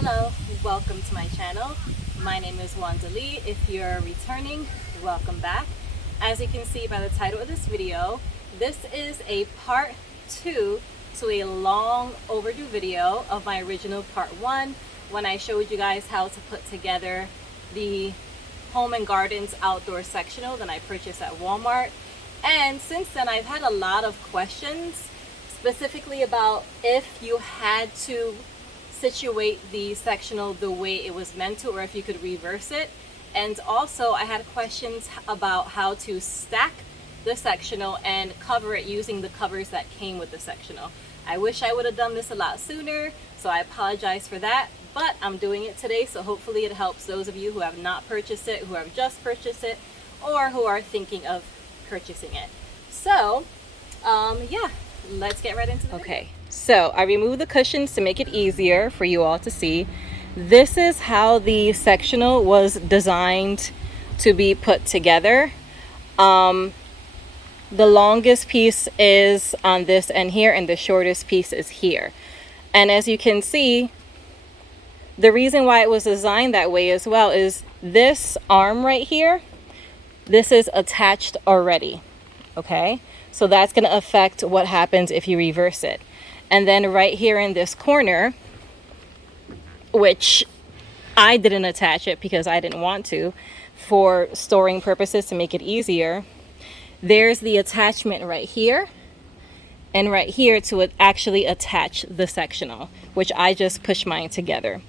Hello, welcome to my channel. My name is Wanda Lee. If you're returning, welcome back. As you can see by the title of this video, this is a part 2 to a long overdue video of my original part 1 when I showed you guys how to put together the Home and Gardens outdoor sectional that I purchased at Walmart. And since then I've had a lot of questions specifically about if you had to situate the sectional the way it was meant to, or if you could reverse it. And also I had questions about how to stack the sectional and cover it using the covers that came with the sectional. I wish I would have done this a lot sooner, so I apologize for that, but I'm doing it today, so hopefully it helps those of you who have not purchased it, who have just purchased it, or who are thinking of purchasing it. So yeah, let's get right into the video. So I removed the cushions to make it easier for you all to see. This is how the sectional was designed to be put together. The longest piece is on this end here, and the shortest piece is here. And as you can see, the reason why it was designed that way as well is this arm right here, this is attached already. Okay, so that's going to affect what happens if you reverse it. And then right here in this corner, which I didn't attach it because I didn't want to, for storing purposes to make it easier, there's the attachment right here and right here to actually attach the sectional, which I just push mine together.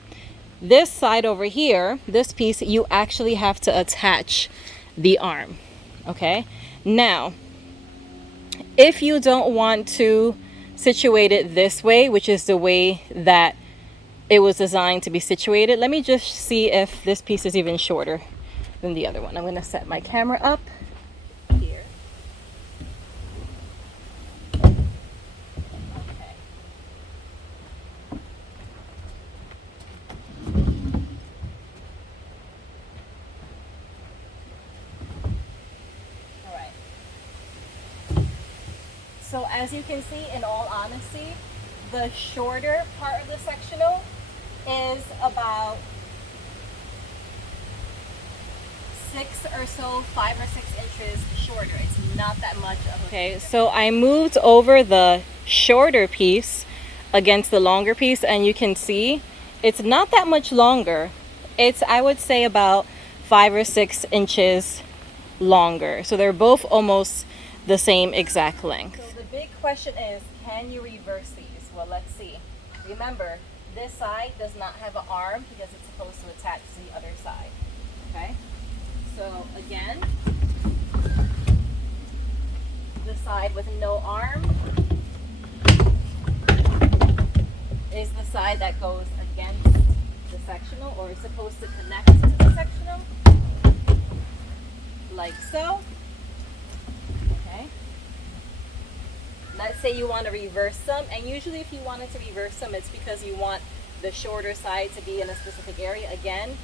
This side over here, this piece, you actually have to attach the arm. Okay, now if you don't want to situate it this way, which is the way that it was designed to be situated, let me just see if this piece is even shorter than the other one. I'm going to set my camera up here. Okay. All right. So as you can see, in all honesty, the shorter part of the sectional is about 5 or 6 inches shorter. It's not that much of a... Okay, so I moved over the shorter piece against the longer piece, and you can see it's not that much longer. It's, I would say, about 5 or 6 inches longer. So they're both almost the same exact length. So the big question is, can you reverse these? Well, let's see. Remember, this side does not have an arm because it's supposed to attach to the other side. Okay? So again, the side with no arm is the side that goes against the sectional, or is supposed to connect to the sectional, like so. Okay? Let's say you want to reverse them, and usually if you wanted to reverse them, it's because you want the shorter side to be in a specific area. Again,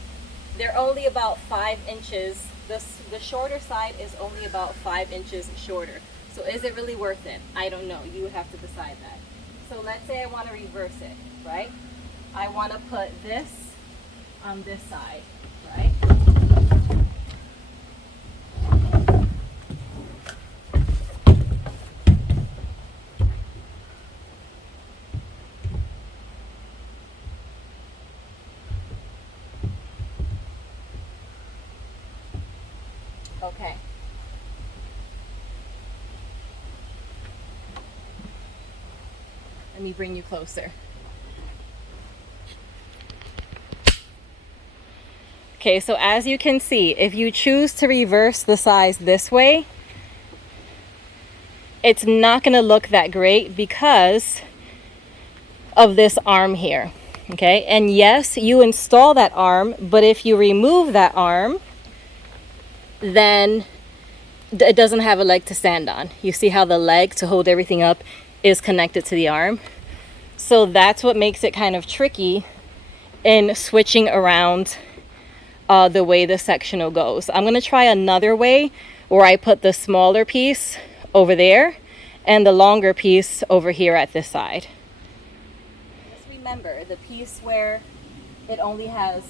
they're only about 5 inches. The shorter side is only about 5 inches shorter. So is it really worth it? I don't know. You would have to decide that. So let's say I want to reverse it, right? I want to put this on this side, right? Okay. Let me bring you closer. Okay, so as you can see, if you choose to reverse the size this way, it's not going to look that great because of this arm here. Okay, and yes, you install that arm, but if you remove that arm, then it doesn't have a leg to stand on. You see how the leg to hold everything up is connected to the arm? So that's what makes it kind of tricky in switching around the way the sectional goes. I'm going to try another way where I put the smaller piece over there and the longer piece over here at this side. Just remember, the piece where it only has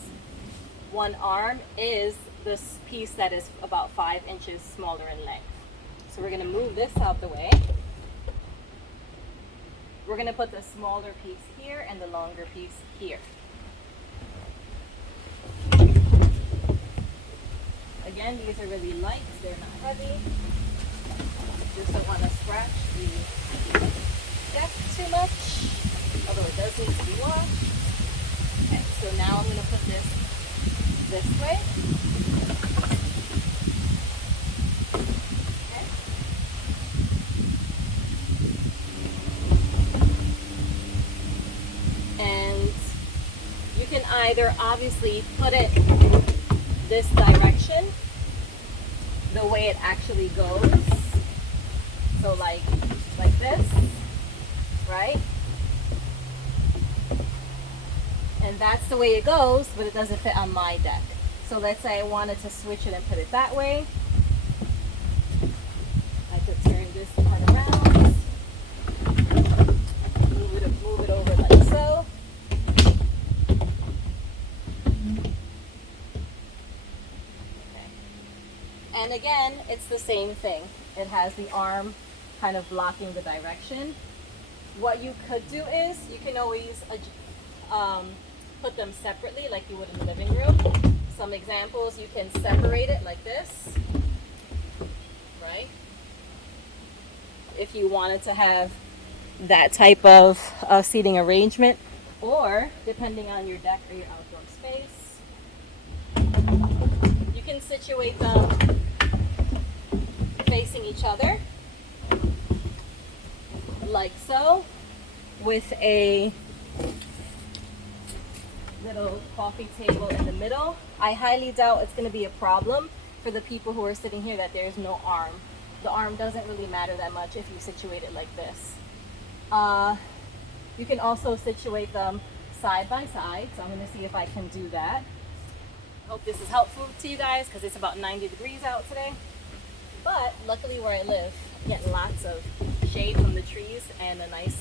one arm is this piece that is about 5 inches smaller in length. So we're going to move this out the way. We're going to put the smaller piece here and the longer piece here. Again, these are really light, they're not heavy. Just don't want to scratch the deck too much, although it does need to be washed. Okay, so now I'm going to put this way. Okay. And you can either obviously put it this direction, the way it actually goes. So like this, right? And that's the way it goes, but it doesn't fit on my deck. So let's say I wanted to switch it and put it that way. I could turn this part around, move it over like so. Okay. And again, it's the same thing. It has the arm kind of blocking the direction. What you could do is you can always put them separately like you would in the living room. Some examples, you can separate it like this, right? If you wanted to have that type of seating arrangement, or depending on your deck or your outdoor space, you can situate them facing each other like so, with a little coffee table in the middle. I highly doubt it's going to be a problem for the people who are sitting here that there's no arm. The arm doesn't really matter that much if you situate it like this. You can also situate them side by side, so I'm going to see if I can do that. Hope this is helpful to you guys because it's about 90 degrees out today. But luckily where I live, I get lots of shade from the trees and a nice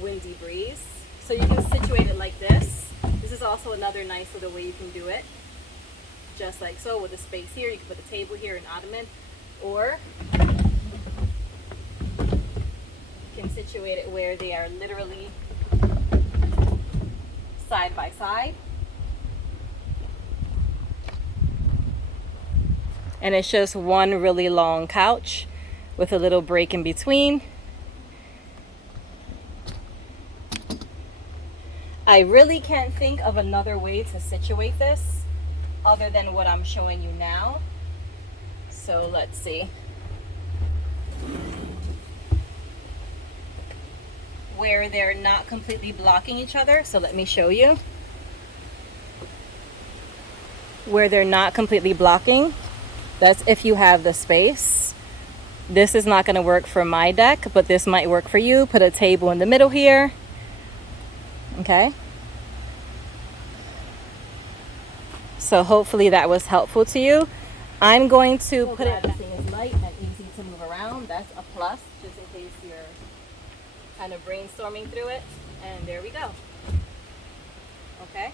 windy breeze. So you can situate it like this. This is also another nice little way you can do it. Just like so, with a space here, you can put a table here, an ottoman, or you can situate it where they are literally side by side. And it's just one really long couch with a little break in between. I really can't think of another way to situate this other than what I'm showing you now. So let's see. Where they're not completely blocking each other. So let me show you. Where they're not completely blocking. That's if you have the space. This is not going to work for my deck, but this might work for you. Put a table in the middle here. Okay. So hopefully that was helpful to you. I'm going to put it. Everything is light and easy to move around. That's a plus, just in case you're kind of brainstorming through it. And there we go. Okay.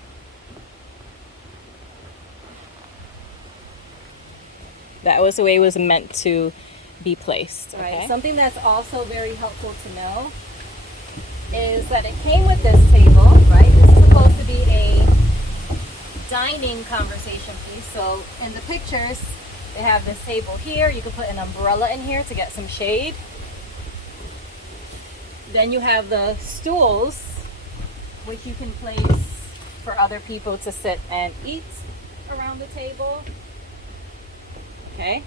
That was the way it was meant to be placed. Okay? Right. Something that's also very helpful to know is that it came with this table, right? This is supposed to be a dining conversation piece. So in the pictures, they have this table here. You can put an umbrella in here to get some shade. Then you have the stools, which you can place for other people to sit and eat around the table. Okay.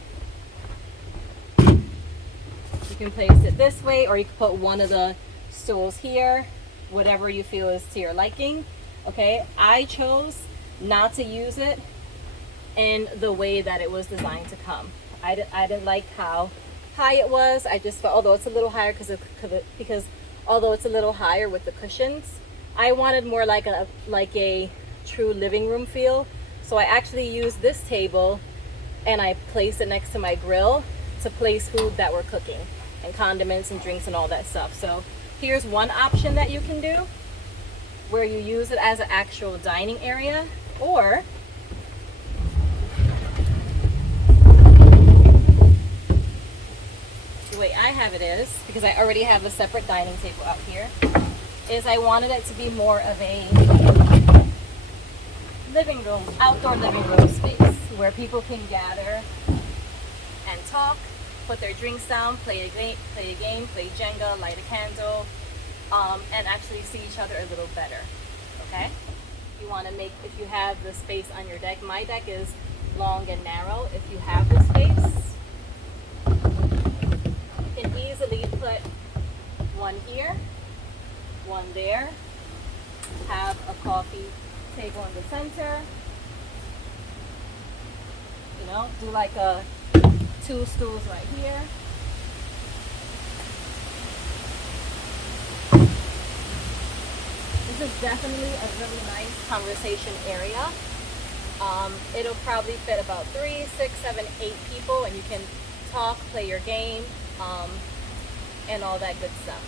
You can place it this way, or you can put one of the stools here, whatever you feel is to your liking. Okay, I chose not to use it in the way that it was designed to come. I didn't like how high it was. I just felt, although it's a little higher because although it's a little higher with the cushions, I wanted more like a true living room feel. So I actually used this table and I placed it next to my grill to place food that we're cooking and condiments and drinks and all that stuff. So here's one option that you can do where you use it as an actual dining area, or the way I have it is, because I already have a separate dining table out here, is I wanted it to be more of a living room, outdoor living room space where people can gather and talk, put their drinks down, play a game, play Jenga, light a candle, and actually see each other a little better. Okay? You want to make, if you have the space on your deck, my deck is long and narrow. If you have the space, you can easily put one here, one there, have a coffee table in the center, you know, do like a 2 stools right here. This is definitely a really nice conversation area. It'll probably fit about 3, 6, 7, 8 people, and you can talk, play your game, and all that good stuff.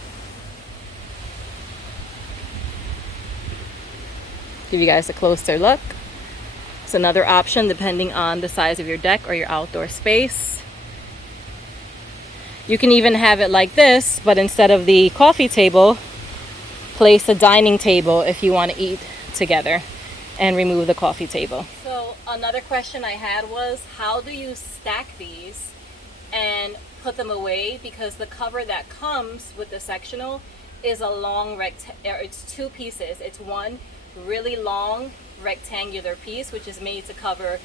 Give you guys a closer look. It's another option depending on the size of your deck or your outdoor space. You can even have it like this, but instead of the coffee table, place a dining table if you want to eat together, and remove the coffee table. So another question I had was, how do you stack these and put them away? Because the cover that comes with the sectional is a long it's 2 pieces. It's one really long rectangular piece, which is made to cover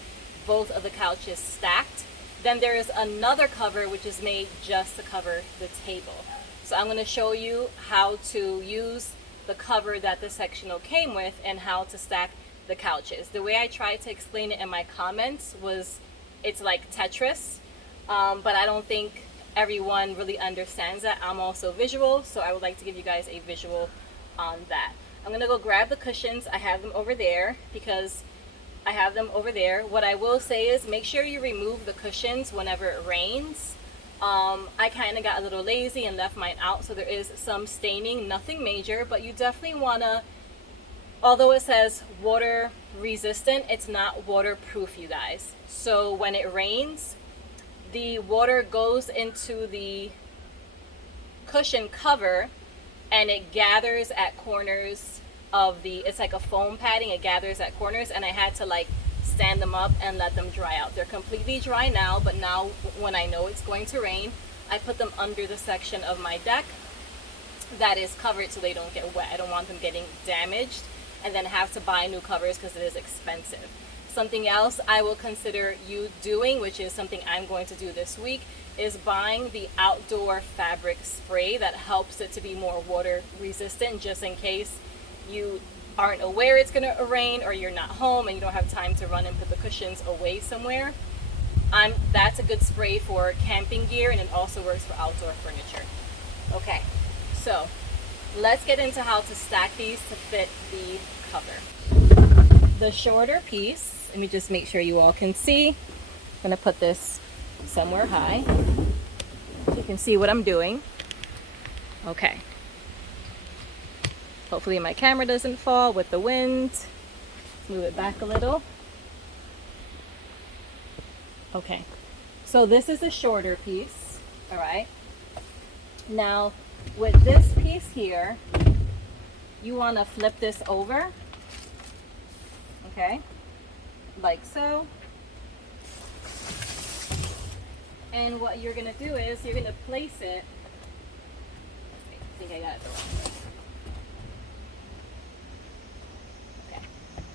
both of the couches stacked. Then there is another cover which is made just to cover the table. So I'm going to show you how to use the cover that the sectional came with and how to stack the couches. The way I tried to explain it in my comments was, it's like Tetris, but I don't think everyone really understands that. I'm also visual, so I would like to give you guys a visual on that. I'm gonna go grab the cushions. I have them over there because I have them over there. What I will say is, make sure you remove the cushions whenever it rains. I kind of got a little lazy and left mine out, so there is some staining, nothing major, but you definitely want to, although it says water resistant, it's not waterproof, you guys. So when it rains, the water goes into the cushion cover and it gathers at corners of the, it's like a foam padding, it gathers at corners, and I had to like stand them up and let them dry out. They're completely dry now, but now when I know it's going to rain, I put them under the section of my deck that is covered so they don't get wet. I don't want them getting damaged and then have to buy new covers because it is expensive. Something else I will consider you doing, which is something I'm going to do this week, is buying the outdoor fabric spray that helps it to be more water resistant, just in case you aren't aware it's going to rain or you're not home and you don't have time to run and put the cushions away somewhere. That's a good spray for camping gear, and it also works for outdoor furniture. Okay, so let's get into how to stack these to fit the cover. The shorter piece, let me just make sure you all can see. I'm going to put this somewhere high so you can see what I'm doing. Okay. Hopefully my camera doesn't fall with the wind. Move it back a little. Okay, so this is a shorter piece, all right? Now, with this piece here, you want to flip this over, okay, like so. And what you're going to do is you're going to place it, I think I got it the wrong way. Okay,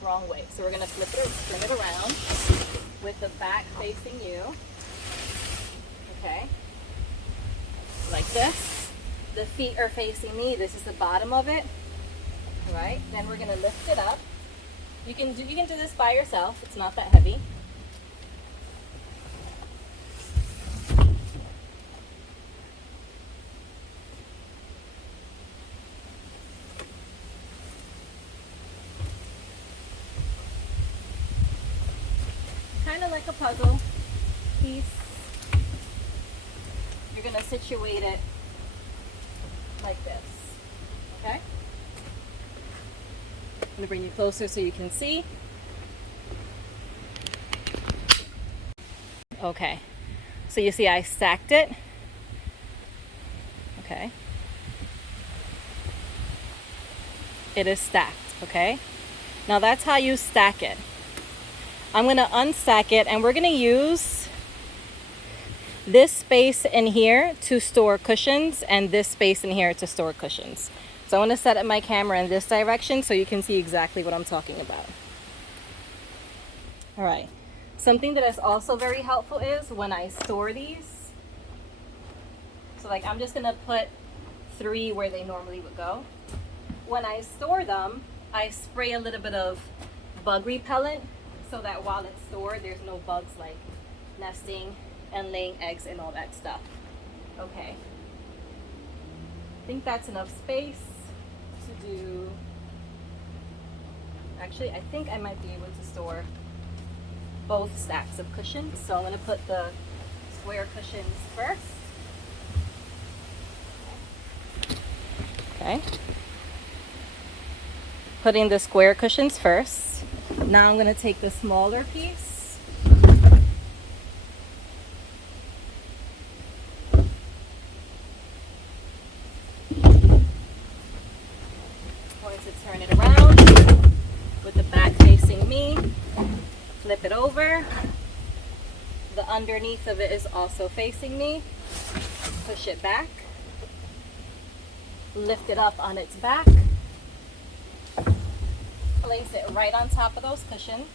wrong way. So we're going to spin it around with the back facing you, okay, like this. The feet are facing me. This is the bottom of it, all right? Then we're going to lift it up. You can do this by yourself. It's not that heavy. Kind of like a puzzle piece. You're going to situate it like this, okay? I'm gonna bring you closer so you can see. Okay, so you see I stacked it. Okay. It is stacked, okay? Now that's how you stack it. I'm gonna unstack it, and we're gonna use this space in here to store cushions and this space in here to store cushions. So I'm gonna set up my camera in this direction so you can see exactly what I'm talking about. All right, something that is also very helpful is when I store these. So like I'm just gonna put 3 where they normally would go. When I store them, I spray a little bit of bug repellent so that while it's stored, there's no bugs like nesting and laying eggs and all that stuff. Okay. I think that's enough space to do. Actually, I think I might be able to store both stacks of cushions. So I'm going to put the square cushions first. Okay. Putting the square cushions first. Now I'm going to take the smaller piece. Going to turn it around with the back facing me. Flip it over. The underneath of it is also facing me. Push it back. Lift it up on its back. Place it right on top of those cushions.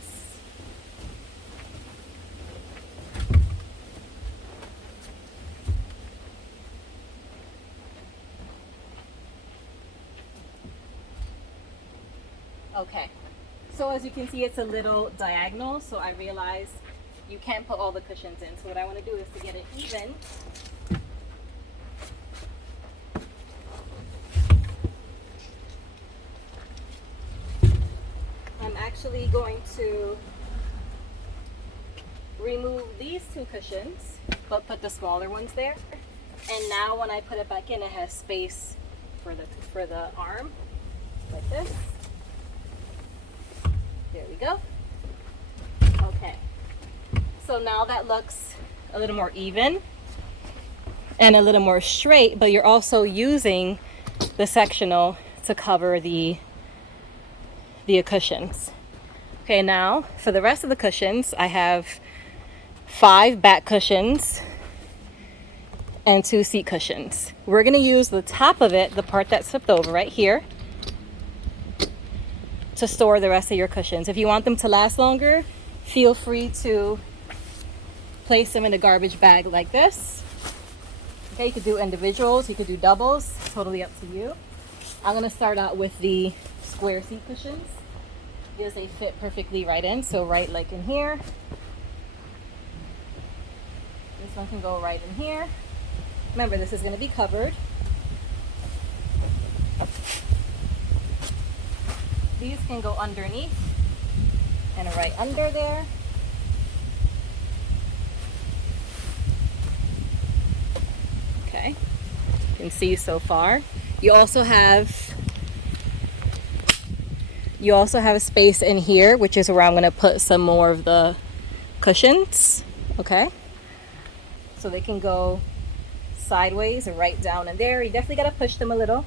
Okay, so as you can see, it's a little diagonal, so I realized you can't put all the cushions in. So what I want to do is to get it even. I'm actually going to remove these 2 cushions, but put the smaller ones there. And now when I put it back in, it has space for the arm, like this. There we go. Okay. So now that looks a little more even and a little more straight, but you're also using the sectional to cover the cushions. Okay, now for the rest of the cushions, I have 5 back cushions and 2 seat cushions. We're going to use the top of it, the part that's flipped over right here, to store the rest of your cushions. If you want them to last longer, feel free to place them in a garbage bag like this. Okay, you could do individuals, you could do doubles, totally up to you. I'm going to start out with the square seat cushions. Because they fit perfectly right in, so right like in here. This one can go right in here. Remember, this is going to be covered. These can go underneath and right under there. Okay, you can see so far. You also have a space in here, which is where I'm going to put some more of the cushions. Okay, so they can go sideways or right down in there. You definitely got to push them a little.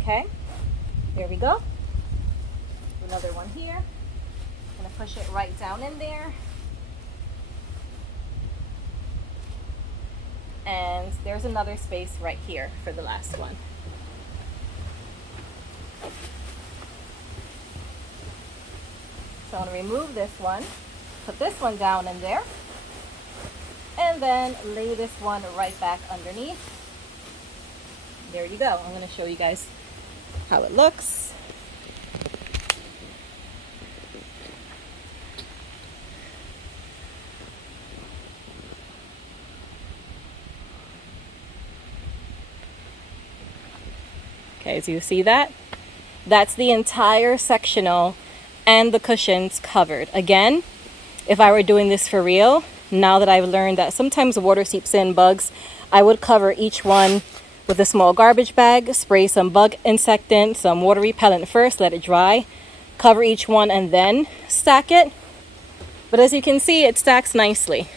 Okay, there we go. Another one here. I'm going to push it right down in there. And there's another space right here for the last one. So I'm going to remove this one, put this one down in there, and then lay this one right back underneath. There you go. I'm going to show you guys how it looks. Okay, so you see that? That's the entire sectional and the cushions covered. Again, if I were doing this for real, now that I've learned that sometimes water seeps in bugs, I would cover each one with a small garbage bag. Spray some bug insectant, some water repellent first, let it dry. Cover each one and then stack it. But as you can see, it stacks nicely.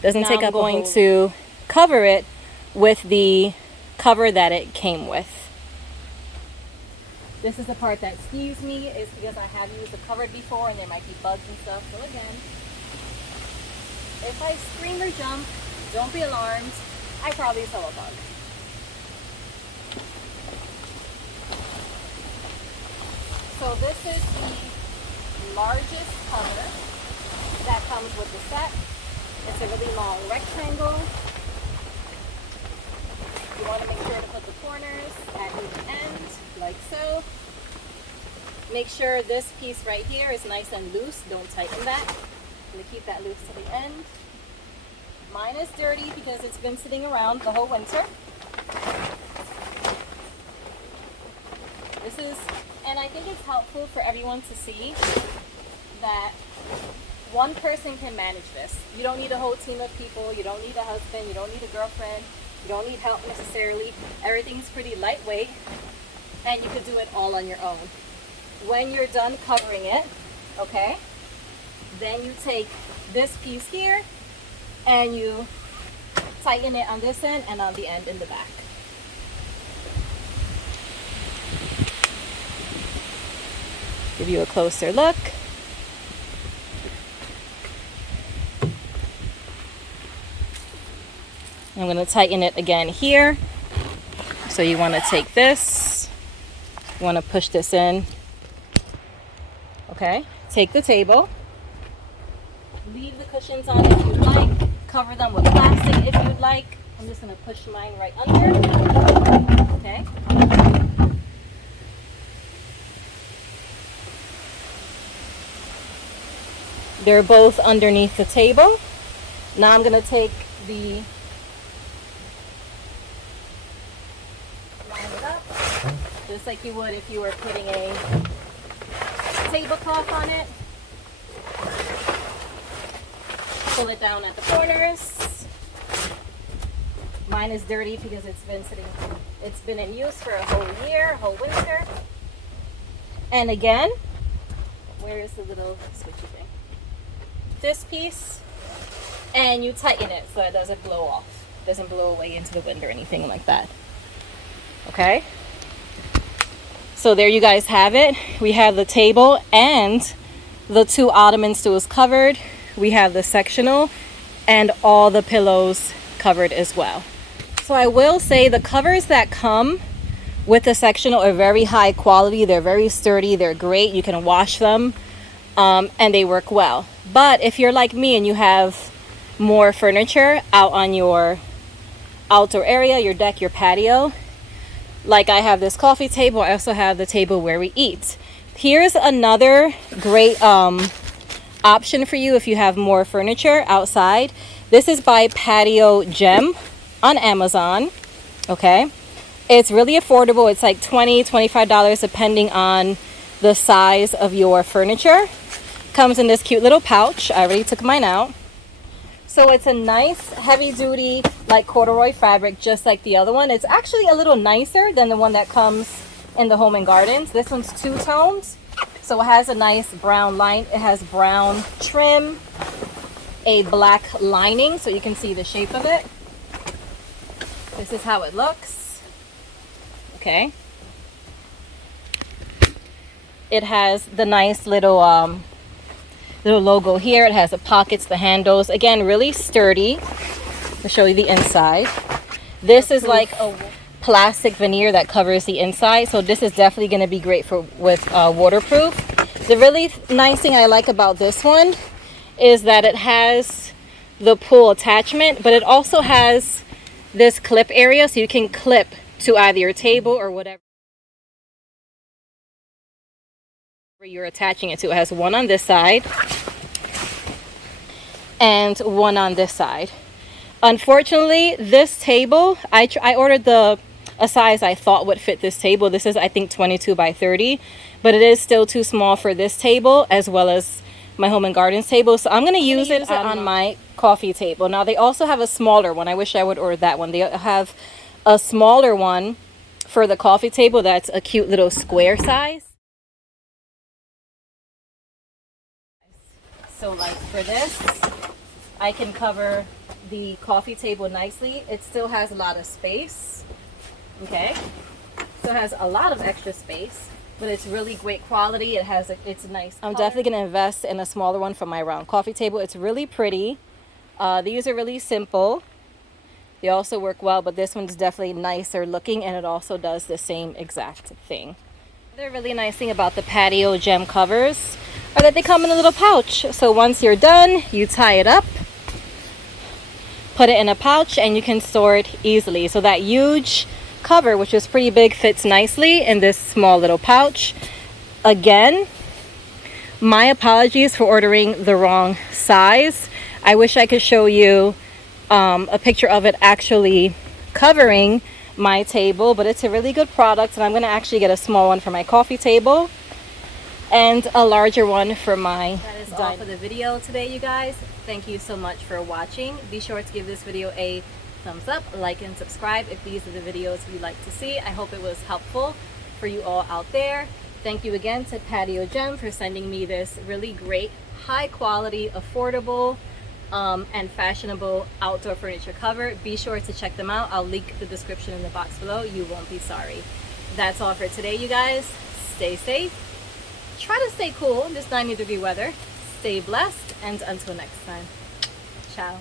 Doesn't take up. I'm going to cover it with the cover that it came with. This is the part that skews me, is because I have used the cover before and there might be bugs and stuff. So again, if I scream or jump, don't be alarmed. I probably saw a bug. So this is the largest cover that comes with the set. It's a really long rectangle. You want to make sure to put the corners at each end, like so. Make sure this piece right here is nice and loose. Don't tighten that. I'm going to keep that loose to the end. Mine is dirty because it's been sitting around the whole winter. This is, and I think it's helpful for everyone to see that one person can manage this. You don't need a whole team of people. You don't need a husband. You don't need a girlfriend. You don't need help necessarily. Everything's pretty lightweight and you could do it all on your own. When you're done covering it, okay, then you take this piece here and you tighten it on this end and on the end in the back. Give you a closer look. I'm going to tighten it again here. So you want to take this, you want to push this in. Okay, take the table, leave the cushions on if you'd like, cover them with plastic if you'd like. I'm just going to push mine right under. Okay. They're both underneath the table. Now I'm going to take the line it up, just like you would if you were putting a tablecloth on it. Pull it down at the corners. Mine is dirty because it's been in use for a whole year, a whole winter. And again, where is the little switchy thing? This piece, and you tighten it so it doesn't blow off, doesn't blow away into the wind or anything like that. Okay, so there you guys have it. We have the table and the two ottoman stools covered. We have the sectional and all the pillows covered as well. So I will say the covers that come with the sectional are very high quality. They're very sturdy. They're great. You can wash them and they work well. But if you're like me and you have more furniture out on your outdoor area, your deck, your patio, like I have this coffee table, I also have the table where we eat. Here's another great option for you if you have more furniture outside. This is by Patio Gem on Amazon. Okay, it's really affordable. It's like $20-$25 depending on the size of your furniture. Comes in this cute little pouch. I already took mine out. So it's a nice heavy duty like corduroy fabric, just like the other one. It's actually a little nicer than the one that comes in the Home and Gardens. This one's two-toned, so it has a nice brown line. It has brown trim, a black lining, so you can see the shape of it. This is how it looks. Okay. It has the nice little logo here. It has the pockets, the handles. Again, really sturdy. I'll show you the inside. This is like a plastic veneer that covers the inside, so this is definitely going to be great with waterproof. The really nice thing I like about this one is that it has the pull attachment, but it also has this clip area, so you can clip to either your table or whatever you're attaching it to. It has one on this side and one on this side. Unfortunately, this table, I ordered a size I thought would fit this table. This is, I think, 22 by 30, but it is still too small for this table as well as my Home and Gardens table. So I'm going to use it on my coffee table. Now, they also have a smaller one. I wish I would order that one. They have a smaller one for the coffee table that's a cute little square size. So like for this, I can cover the coffee table nicely. It still has a lot of space. Okay, still has a lot of extra space, but it's really great quality. It's nice. I'm definitely gonna invest in a smaller one for my round coffee table. It's really pretty. These are really simple. They also work well, but this one's definitely nicer looking, and it also does the same exact thing. The really nice thing about the Patio gem covers are that they come in a little pouch. So once you're done, you tie it up, put it in a pouch, and you can store it easily. So that huge cover, which is pretty big, fits nicely in this small little pouch. Again, my apologies for ordering the wrong size. I wish I could show you a picture of it actually covering my table, but it's a really good product, and I'm going to actually get a small one for my coffee table and a larger one for my That is all for the video today, you guys. Thank you so much for watching. Be sure to give this video a thumbs up, like, and subscribe if these are the videos you'd like to see. I hope it was helpful for you all out there. Thank you again to Patio Gem for sending me this really great, high quality, affordable, and fashionable outdoor furniture cover. Be sure to check them out. I'll link the description in the box below. You won't be sorry. That's all for today, you guys. Stay safe. Try to stay cool in this 90-degree weather. Stay blessed, and until next time, ciao.